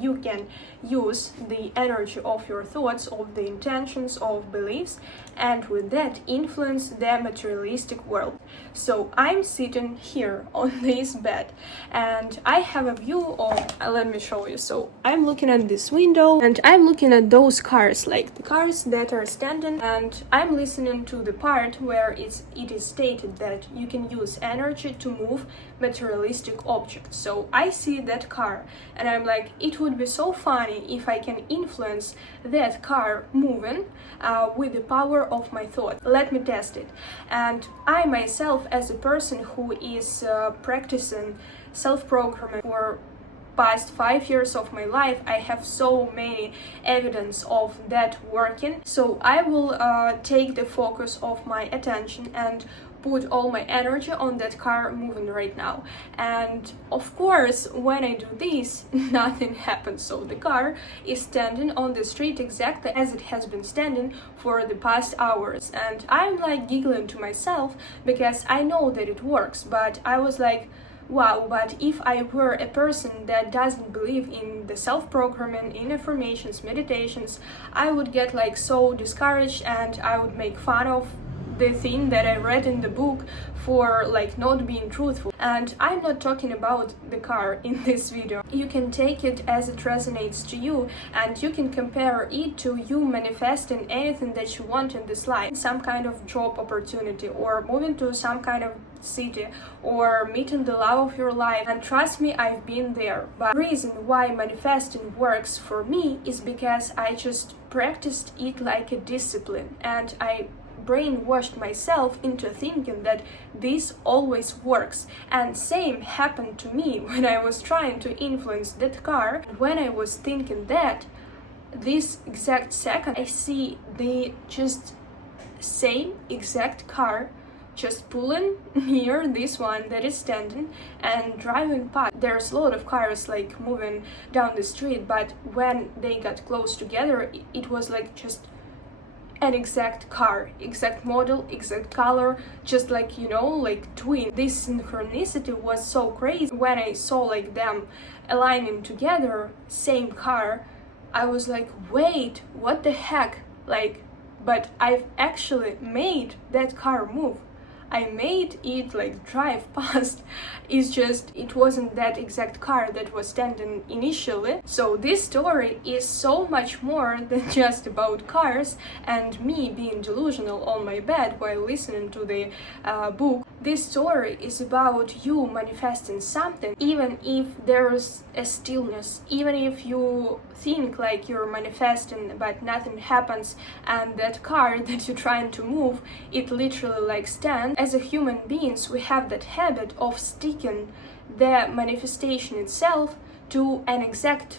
You can use the energy of your thoughts, of the intentions, of beliefs, and with that influence the materialistic world. So I'm sitting here on this bed and I have a view of, let me show you. So I'm looking at this window and I'm looking at those cars, like the cars that are standing, and I'm listening to the part where it is stated that you can use energy to move materialistic objects. So I see that car and I'm like, it would be so funny if I can influence that car moving with the power of my thought. Let me test it. And I myself, as a person who is practicing self-programming for past 5 years of my life, I have so many evidence of that working. So I will take the focus of my attention and put all my energy on that car moving right now. And of course, when I do this, nothing happens. So the car is standing on the street exactly as it has been standing for the past hours. And I'm like giggling to myself because I know that it works, but I was like, wow, but if I were a person that doesn't believe in the self-programming, in affirmations, meditations, I would get like so discouraged and I would make fun of the thing that I read in the book for like not being truthful. And I'm not talking about the car in this video. You can take it as it resonates to you and you can compare it to you manifesting anything that you want in this life, some kind of job opportunity or moving to some kind of city or meeting the love of your life. And trust me, I've been there. But the reason why manifesting works for me is because I just practiced it like a discipline and I brainwashed myself into thinking that this always works. And same happened to me when I was trying to influence that car. When I was thinking that, this exact second I see the just same exact car just pulling near this one that is standing and driving past. There's a lot of cars like moving down the street, but when they got close together, it was like just an exact car, exact model, exact color, just like, you know, like twin. This synchronicity was so crazy. When I saw like them aligning together, same car, I was like, wait, what the heck? Like, but I've actually made that car move. I made it like drive past. It's just, it wasn't that exact car that was standing initially. So this story is so much more than just about cars and me being delusional on my bed while listening to the book. This story is about you manifesting something, even if there's a stillness, even if you think like you're manifesting but nothing happens, and that car that you're trying to move, it literally like stands. As a human beings, we have that habit of sticking the manifestation itself to an exact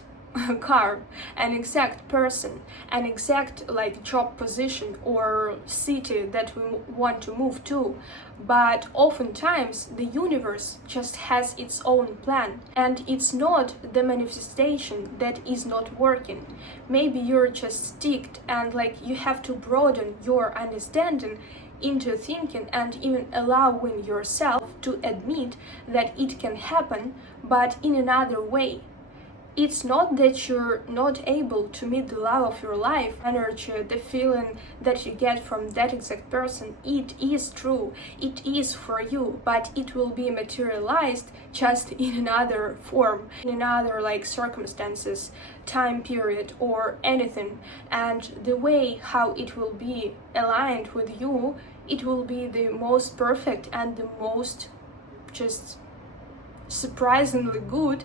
car, an exact person, an exact like job position or city that we want to move to. But oftentimes the universe just has its own plan, and it's not the manifestation that is not working. Maybe you're just sticked and like you have to broaden your understanding into thinking and even allowing yourself to admit that it can happen, but in another way. It's not that you're not able to meet the love of your life, energy, the feeling that you get from that exact person. It is true, it is for you, but it will be materialized just in another form, in another like circumstances, time period or anything. And the way how it will be aligned with you, it will be the most perfect and the most just surprisingly good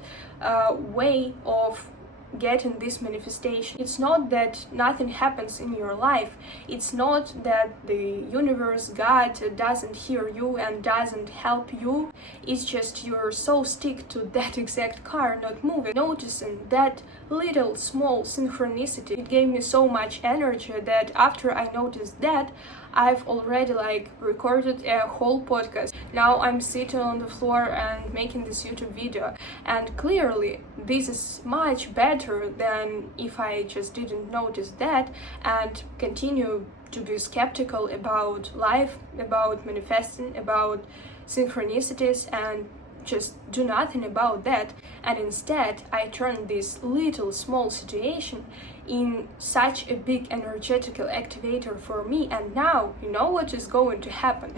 way of getting this manifestation. It's not that nothing happens in your life. It's not that the universe, God, doesn't hear you and doesn't help you. It's just you're so stick to that exact car not moving. Noticing that little small synchronicity, it gave me so much energy that after I noticed that, I've already like recorded a whole podcast. Now I'm sitting on the floor and making this YouTube video, and clearly this is much better than if I just didn't notice that and continue to be skeptical about life, about manifesting, about synchronicities, and just do nothing about that, and instead I turn this little small situation in such a big energetical activator for me. And now you know what is going to happen.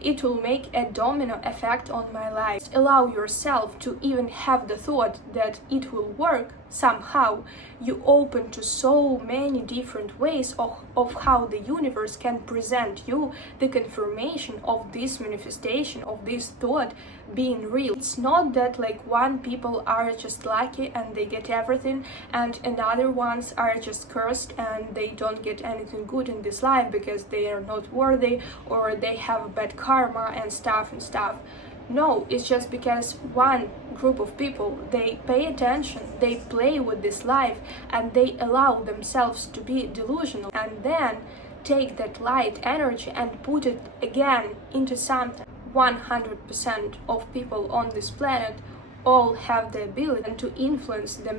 It will make a domino effect on my life. Allow yourself to even have the thought that it will work somehow. You open to so many different ways of how the universe can present you the confirmation of this manifestation, of this thought being real. It's not that like one people are just lucky and they get everything, and another ones are just cursed and they don't get anything good in this life because they are not worthy or they have bad karma and stuff. No, it's just because one group of people, they pay attention, they play with this life, and they allow themselves to be delusional, and then take that light energy and put it again into something. 100% of people on this planet all have the ability to influence the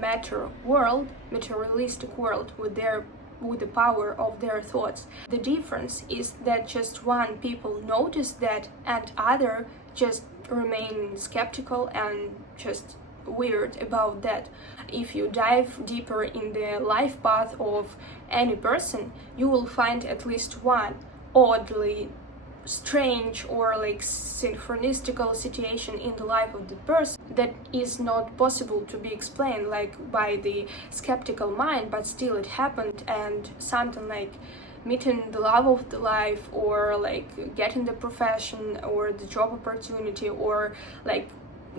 materialistic world with the power of their thoughts. The difference is that just one people notice that and other just remain skeptical and just weird about that. If you dive deeper in the life path of any person, you will find at least one oddly strange or like synchronistical situation in the life of the person that is not possible to be explained like by the skeptical mind, but still it happened. And something like meeting the love of the life, or like getting the profession or the job opportunity, or like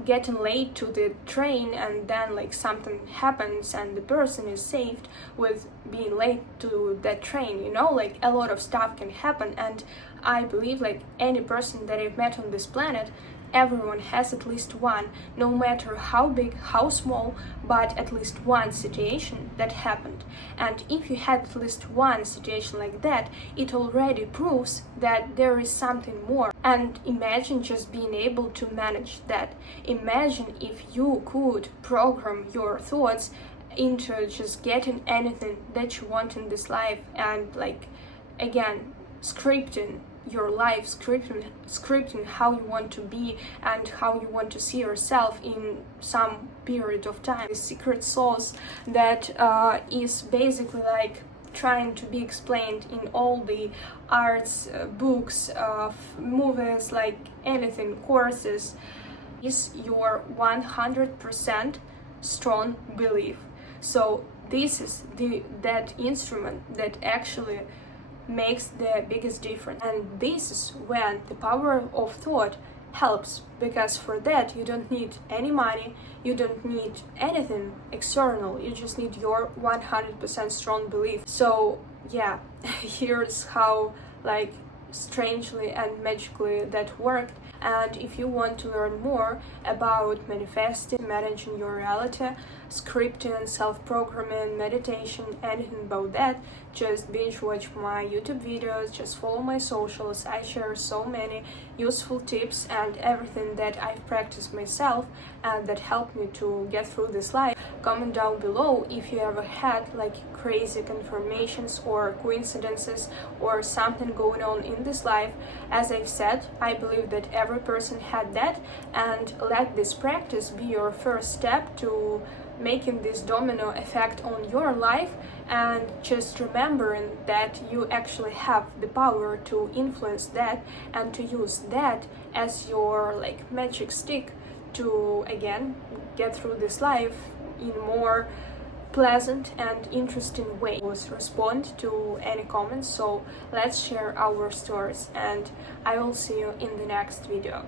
getting late to the train, and then like something happens and the person is saved with being late to that train, you know, like a lot of stuff can happen. And I believe like any person that I've met on this planet, everyone has at least one, no matter how big, how small, but at least one situation that happened. And if you had at least one situation like that, it already proves that there is something more. And imagine just being able to manage that. Imagine if you could program your thoughts into just getting anything that you want in this life, and like again scripting your life, scripting how you want to be and how you want to see yourself in some period of time. The secret sauce that is basically like trying to be explained in all the arts, books, movies, like anything, courses, is your 100% strong belief. So this is that instrument that actually makes the biggest difference. And this is when the power of thought helps, because for that you don't need any money, you don't need anything external, you just need your 100% strong belief. So yeah, here's how like strangely and magically that worked. And if you want to learn more about manifesting, managing your reality, scripting, self-programming, meditation, anything about that, just binge watch my YouTube videos, just follow my socials. I share so many useful tips and everything that I've practiced myself and that helped me to get through this life. Comment down below if you ever had like crazy confirmations or coincidences or something going on in this life. As I've said, I believe that every person had that, and let this practice be your first step to making this domino effect on your life, and just remembering that you actually have the power to influence that and to use that as your like magic stick to again get through this life in more pleasant and interesting way. Respond to any comments, so let's share our stories, and I will see you in the next video.